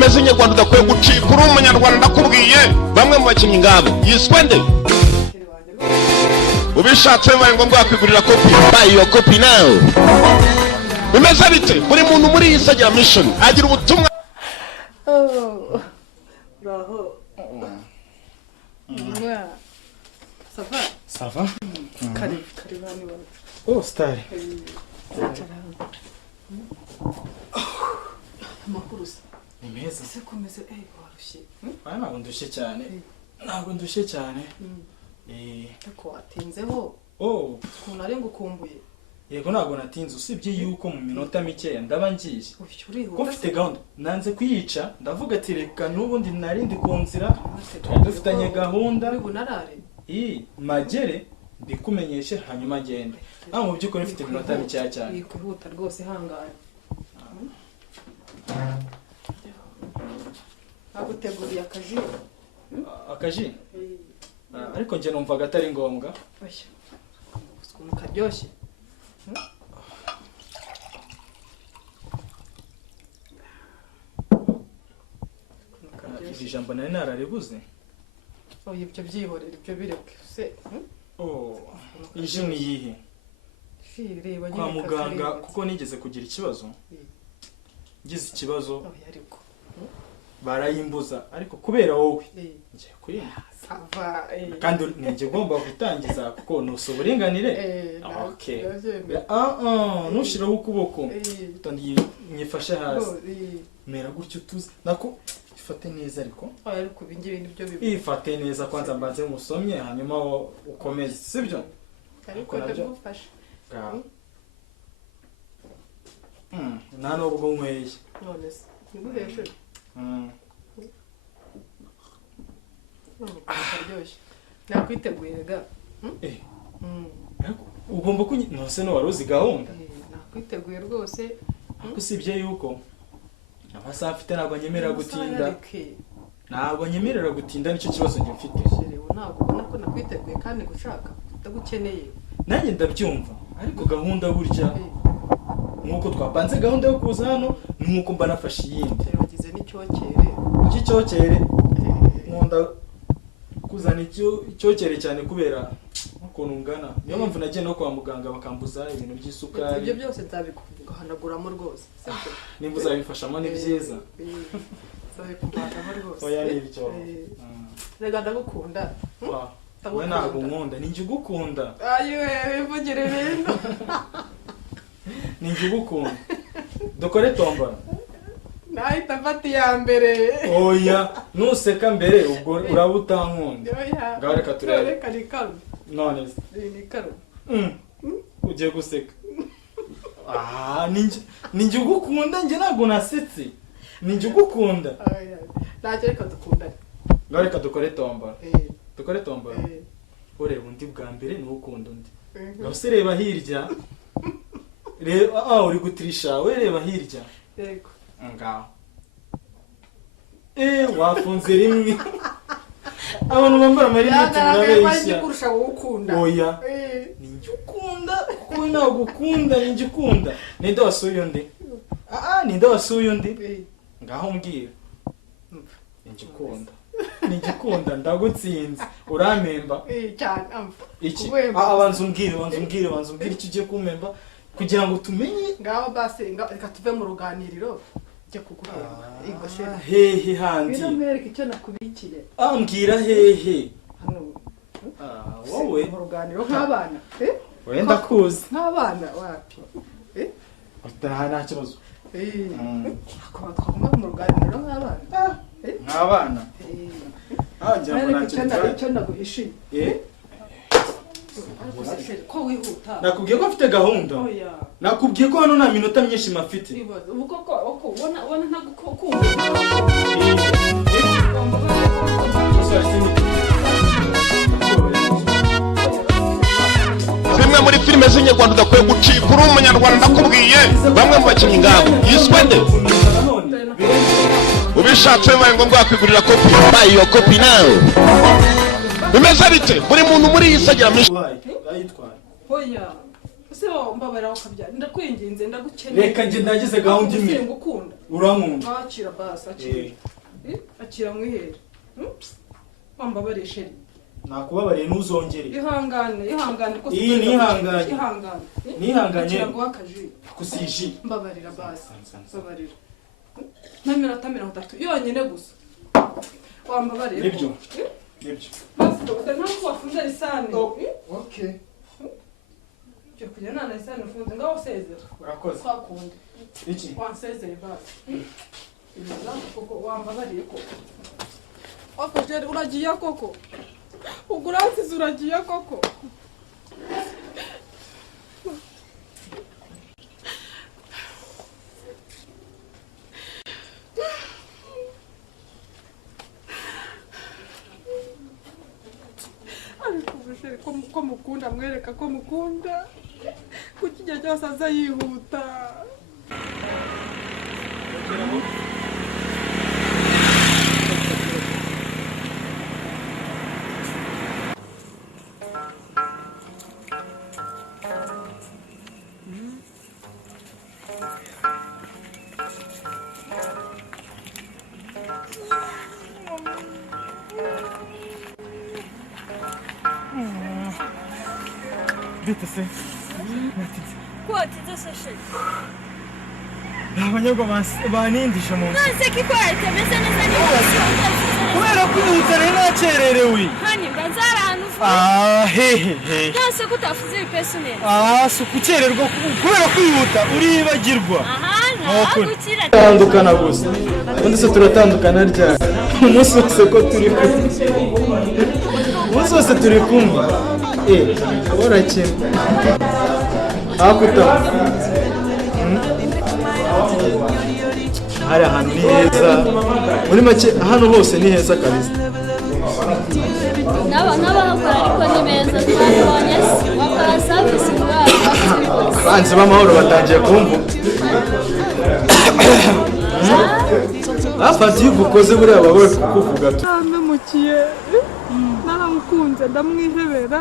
filime z'inyarwanda udakwiye gucika uri umunyarwanda ndakubwiye bamwe mu bakinnyi ngabo yiswe nde ubishatse bibaye ngombwa wakwigurira kopi buy your copy now bimeze bite buri muntu muri iyi sagira mission agira ubutumwa Bravo. Ça va? Ça va? Karibani wacu. Oh, stari. Amakuru se. Ni meza. Se komeze warushye. Ntabwo ndushye cyane. Ntabwo ndushye cyane. Ko watinzeho. Oh, Kunari ngukumbuye. Yego ntabwo natinze usibye yuko mu minota mikeya ndaba ngiye. Ko mfite gahunda nanze kuyica ndavuga ati reka n'ubundi narindi ku nzira dufitanye gahunda bunarare. Magere ndikumenyeshe hanyuma agende. Mu by'ukuri mfite minota mikeya cyane. Yikuhuta rwose hangana. Aguteguriye akaji. Akaji? Ariko nje numvaga atari ngombwa. Oya. Ukuntu karyoshye. Ijambo nari nararibuze. Oya ibyo byihorera ibyo bireke se. Ije ni yihe? Reba kwa muganga kuko nigeze kugira ikibazo. Ngize ikibazo. Oya ariko. Barayimbuza ariko kubera wowe. Ngiye kuyimba. Sava. Kandi ninjye gomba gutangiza kuko nuso buringanire. Okay. Nushiraho ukuboko. Tandi nyifashe hasi. Mera gutyo tuzi. Nako ifate neza ariko. Ariko bingi ibintu byo bibi. Ifate neza kwanza mbanze musomye hanyuma ukomeze. Sibyo? Ariko ndagufasha. Nta nubwo nkweye. None se niguheshe. Karyoshye. Nakwiteguye ga. Ugomba nose no waruzi gahunda. Nakwiteguye rwose. Usibye yuko amasaha afite ntabwo nyemerera gutinda. Ntabwo nyemerera gutinda nicyo kibazo njye mfite. Ntabwo ubona ko nakwiteguye kandi gushaka ndagukeneye. Nanjye ndabyumva ariko gahunda burya nkuko twapanze gahunda yo kuza hano nkuko mba nafashe iyindi. Wagize n'icyokere. Iki cyokere nkunda kuzana icyokere cyane kubera ukuntu ngana. Niyo mpamvu nagiye no kwa muganga bakambuza ibintu by'isukari. Ibyo byose nzabikuhanaguramo rwose. Nimba uzabifashamo ni byiza. Nzabikuhanaguramo rwose. Oya nibyo. Rega ndagukunda. We ntabwo nkunda ninjye ugukunda. Ayiwe bivugire ibintu. Ninjye ugukunda. Dukore tombora. Nahita mfata iya mbere. Oya nuseka mbere ubwo uraba utankunda. Ngaho reka turebe. Reka ni karo. None ni karo. Ugiye guseka. Ninjye ugukunda njye ntabwo nasetse. Ninjye ugukunda. Ntacyo reka dukundane. Ngaho reka dukore tombora. Dukore tombora. Ureba undi bwa mbere n'ukunda undi. Ngaho se reba hirya. Reba uri gutirisha we reba hirya. Yego. Ngaho. Wafunze rimwe. Abantu bambara amarinete murabeshya. Kurusha gukunda. Oya. Ninjye ukunda kuko ntabwo ukunda ninjye ukunda. Ninde wasuye undi? Ninde wasuye undi? Ngaho mbwira. Ninjye ukunda. Ninjye ukunda ndagutsinze. Uramemba. Cyane iki? Abanza umbwire icyo ugiye kumemba kugira ngo tumenye. Ngaho basi reka tuve mu ruganiriro. Jya kuguhemba. Hehe handi. Bino mwereka icyo nakubikiye. Mbwira hehe. Hano. Wowe mu ruganiriro nk'abana. Wenda kuzi. Nk'abana wapi? Nta kibazo. Akaba twagomba mu ruganiriro nk'abana. Nk'abana. Icyo ndaguhishiye. Ko wihuta. Nakubwiye ko afite gahunda. Nakubwiye ko hano nta minota myinshi mafite. Ubu koko ubona ntagukunda. Zimwe muri filime z'inyarwanda udakwiye gucika uri umunyarwanda ndakubwiye bamwe mu bakinnyi ngabo yiswe nde ubishatse bibaye ngombwa wakwigurira kopi buy your copy now bimeze bite buri muntu muri iyi sagira mission Oya ese wambabara ukabyara ndakwinginze ndagukeneye reka nje ndagize gahunda imwe ngukunda urankunda akira basi akira mwihere wambabare sheri nakubabariye ntuzongere ihangane ko iyi nihanganye ngo akaji kusiji mbabarira basi mbabarira nta minota 3 yonyine gusa wambabare nibyo basi dogita ntabwo wafunze lisani okay cyo kujya nana lisani ufunze ngaho sezera urakoze twakundi iki wansezeye basi ibiza koko wambabariye ko akajeri uragiye koko uguransize uragiye koko ariko ubushere ko mukunda mwereka ko mukunda kuki igihe cyose aza yihuta bite se Koti se abanyagwa banindisha mu none ki kwete meze neza ni kubera kwihuta rero nacererewe hani ngazara hanu hehe nose kutafuze ipeso neza sukucererwa kubera kwihuta uribagirwa nagukira tandukana gusa ubundi se turatandukana ryari umunsi wose ko turi kumwe umunsi wose turi kumwe urakina hakuta hari ahantu ni heza muri make hano hose ni heza kabisa n'abahakora ariko ni beza twabonye bakora service bwabo abanzi b'amahoro batangiye kumvuga afati y'ugukoze buriya bawe kukuvuga namemukiye naramukunze ndamwihebera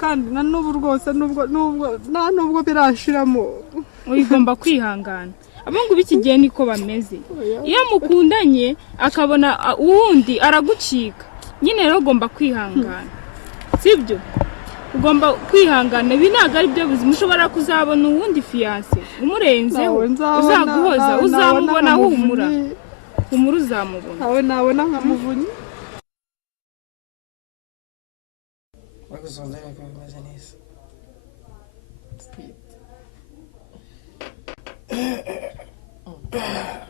kandi na n'ubu rwose nubwo birashiramo uyigomba kwihangana abongo biki gihe niko bameze iyo mukundanye akabona uwundi aragucika nyine rero ugomba kwihangana sibyo ugomba kwihangana binaga ari byo buzima ushobora kuzabona uwundi fiance umurenzeho uzaguhoza uzamubona humura uzamubona nabona nkamuvunyi bagusonza ko bimeze neza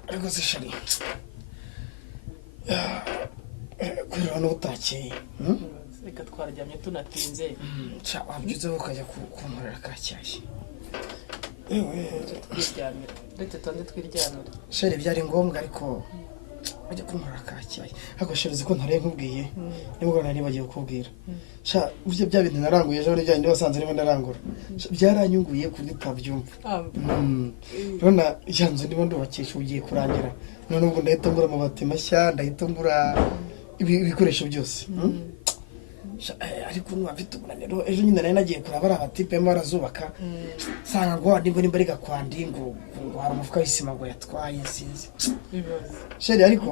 ariko zishari kurira n'utakeye reka twararyamye tunatinze wabyutse ukajya kumurira kacyaye twiryamira ndetse tonde twiryamira shari byari ngombwa ariko bajya kumurira kacyaye ariko shari uzi ko ntare nkubwiye nibwo nari bagiye kukubwira sha uvye bya bintu naranguye ejo n'ibyanjye wasanze arimo ndarangura byaranyunguye kuri tabyumva rona yanzu ndimo ndubakisha ugiye kurangira none ubwo ndahita ngura amabati mashya ndahita ngura ibikoresho byose ariko n'abafite umunaniro ejo nyine nari nagiye kuraba ari abatipe barazubaka sanga ngo nimba ari gakwandi ngo hari umufuka w'isima ngo yatwaye sinzi sheri ariko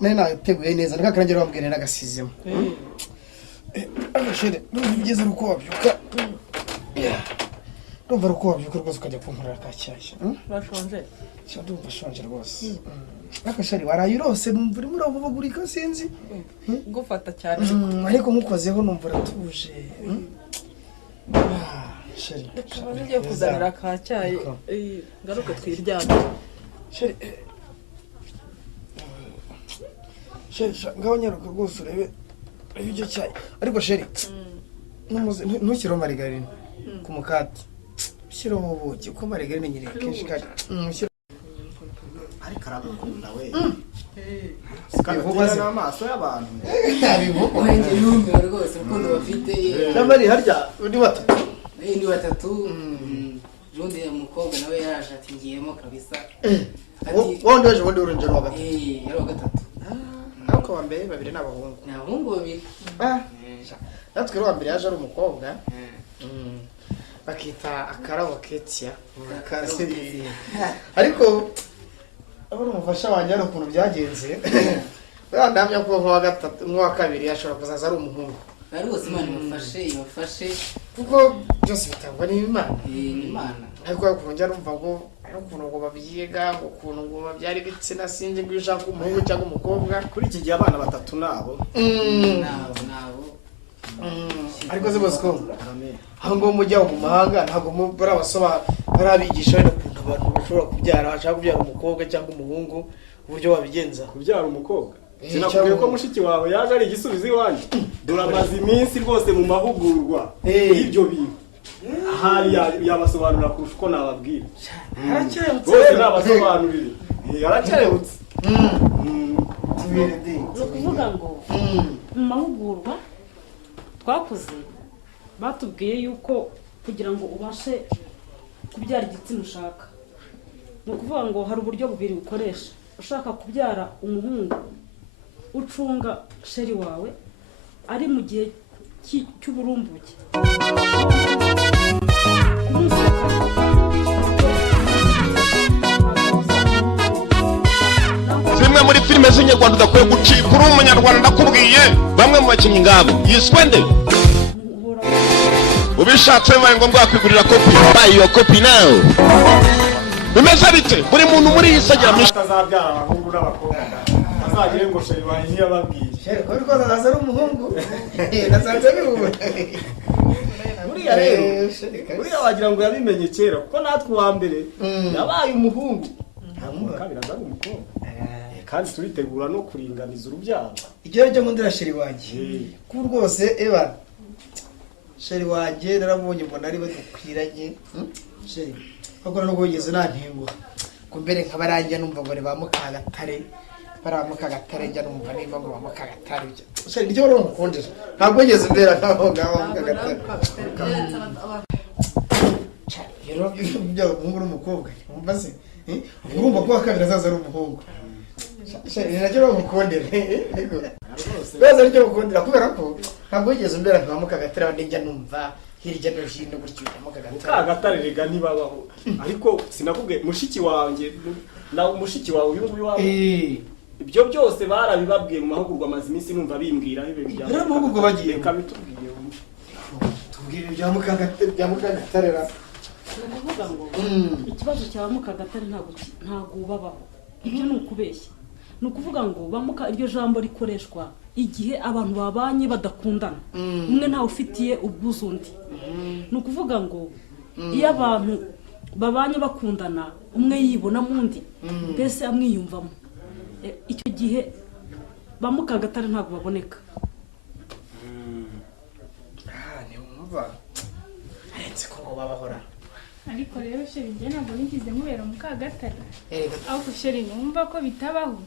nari nateguye neza ndakarangira bambwira nagasizemo sheri bigeze uko wabyuka ndumva uko wabyuka rwose ukajya kunkorera kacyashya bashonje ndumva shonje rwose ariko sheri waraye urose numva urimo urabubagurika sinzi gufata cyane ariko nkukozeho numva uratuje sheri ugiye kuzanira kacyayi ngaruke twiryame sheri ngaho nyaruka rwose urebe ibyo cyayi ariko sheri ntushyireho marigarine ku mukati ushyiraho ubuki kuko marigarine nyiri kenshi kandi ariko aragukunda we sikabitira n'amaso y'abantu abivuga wenge yumiwe rwose urukundo bafite n'abari harya undi batatu ni batatu Jundi umukobwa nawe yaraje ati ngiyemo kabisa wundi waje wundi urunjero wa gatatu yari wa gatatu ariko wa mbere babiri n'abahungu ni abahungu babiri natwe rero wa mbere yaje ari umukobwa bakita akarabo ketia ariko abona umufasha wanjye hari ukuntu byagenze ndamya ko nk'uwa gatatu nk'uwa kabiri ashobora kuzaza ari umuhungu ari bose Imana ibafashe kuko byose bitangwa n'Imana Imana ariko kunjya numva ngo ukuntu ngo babyiga ukuntu ngo babyari bitsina sinzi ngo ushaka umuhungu cyangwa umukobwa kuri iki gihe abana batatu nabo ariko se bose ko aho ngo mujya mu mahanga ntabwo barabasoba barabigisha ukuntu abantu bashobora kubyara bashaka kubyara umukobwa cyangwa umuhungu uburyo wabigenza kubyara umukobwa sinakubwiye ko mushiki wawe yaje ari igisubizo iwanjye dore amaze iminsi rwose mu mahugurwa y'ibyo bintu ahari yabasobanurira kurusha uko nababwira rwose nabasobanurire arakerebutse ni ukuvuga ngo mu mahugurwa twakoze batubwiye yuko kugira ngo ubashe kubyara igitsina ushaka ni ukuvuga ngo hari uburyo bubiri bukoresha ushaka kubyara umuhungu ucunga sheri wawe ari mu gihe cy'uburumbuke zimwe muri filime z'inyarwanda udakwiye gucika uri umunyarwanda ndakubwiye bamwe mu bakinnyi ngabo yiswe nde ubishatse bibaye ngombwa wakwigurira kopi buy your copy now bimeze bite buri muntu muri iyi sagira mission atazabyara abahungu n'abakobwa azagire ngo sheri wawe niyo ababwiye sheri ko riko nazaza ari umuhungu nasanze bihuye buriya rero buriya wagira ngo yabimenye kera kuko natwe uwa mbere yabaye umuhungu nta kabiri aza ari umukobwa kandi turitegura no kuringaniza urubyaro igihe cyo nkundira sheri wanjye ku rwose eba sheri wanjye narabonye mbona ari badukwiranye sheri bakora no kugeza nantengo ko mbere nkabarangiye numva ngo ba Mukagatare bara Mukagatare njya numva nimba ngo ba Mukagatare sheri nicyo bari mukundira ntabwo ngeze mbere nkaho ngaho Mukagatare rero byo umuhungu n'umukobwa umva se urumva ko akabira azaza ari umuhungu sheri nacyo bamukundira baza aricyo bakundira kubera ko ntabwo ngeze mbere nka Mukagatare abandi njya numva hirya no hino gutyo Mukagatare rega ntibabaho ariko sinakubwiye mushiki wanjye na mushiki wawe uyu nguyu wawe ibyo byose barabibabwiye mu mahugurwa amaze iminsi numva bimbwira ibe bijya rero mahugurwa bagiye kabitubwiye tubwire bya Mukagatare ra ukuvuga ngo ikibazo cya Mukagatare ntabwo babaho ibyo ni ukubeshya ni ukuvuga ngo iryo jambo rikoreshwa igihe abantu babanye badakundana umwe ntawe ufitiye ubwuzu undi ni ukuvuga ngo iyo abantu babanye bakundana umwe yibonamo undi mbese amwiyumvamo icyo gihe ba Mukagatare ntabwo baboneka ntiwumva arenze ko ngo babahora ariko rero sheri njye ntabwo nigize nkubera Mukagatare ariko sheri numva ko bitabaho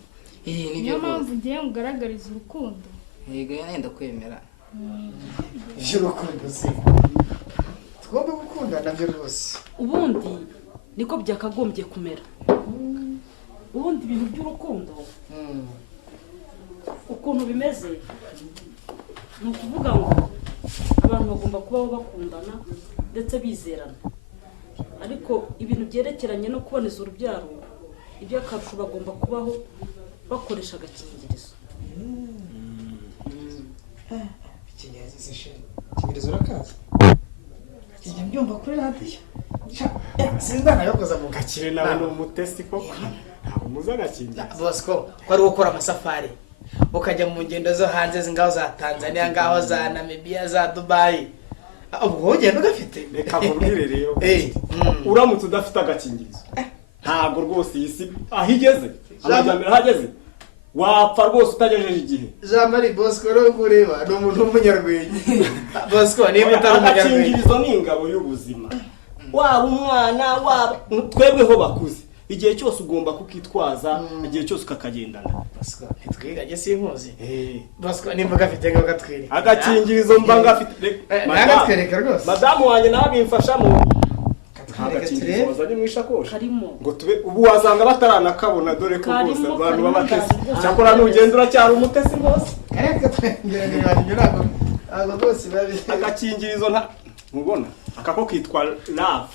niyo mpamvu ngiye ngugaragariza urukundo yego yenda kwemera iby'urukundo se tugomba gukundana byo rwose ubundi niko byakagombye kumera ubundi ibintu by'urukundo ukuntu bimeze ni ukuvuga ngo abantu bagomba kubaho bakundana ndetse bizerana ariko ibintu byerekeranye no kuboneza urubyaro iby'akarusho bagomba kubaho bakoresha agakingirizo ikingirizo urakaza kijya mbyumva kuri radiyo sinzana yo kuza mu gakire nawe ni umutesi koko ntabwo muzi agakingirizo Bosco ko ari gukora amasafari ukajya mu ngendo zo hanze zingaho za Tanzania ngaho za Namibia za Dubai ubwo ugenda ugafite reka mubwire rero uramutse udafite agakingirizo ntabwo rwose iyi si aho igeze amajyambere ahageze wapfa rwose utagejeje igihe Jean Marie Bosco rero kureba ni umuntu w'umunyarwenya Bosco niba utari umunyarwenya agakingirizo ni ingabo y'ubuzima waba umwana waba twebweho bakuze igihe cyose ugomba kukitwaza igihe cyose ukakagendana Bosco ntitwiganye sinkuzi Bosco nimba gafite ngo gatwereke agakingirizo mba ngafite nagatwereka rwose madamu wanjye nawe bimfashamo agakingirizo wazanye mu ishakoshi ngo tube ubu wasanga bataranakabona dore ko rwose abantu b'abatesi cyakora n'ugenda uracyari umutesi rwose kareka twengera ntabwo rwose babi agakingirizo ntubona akako kitwa love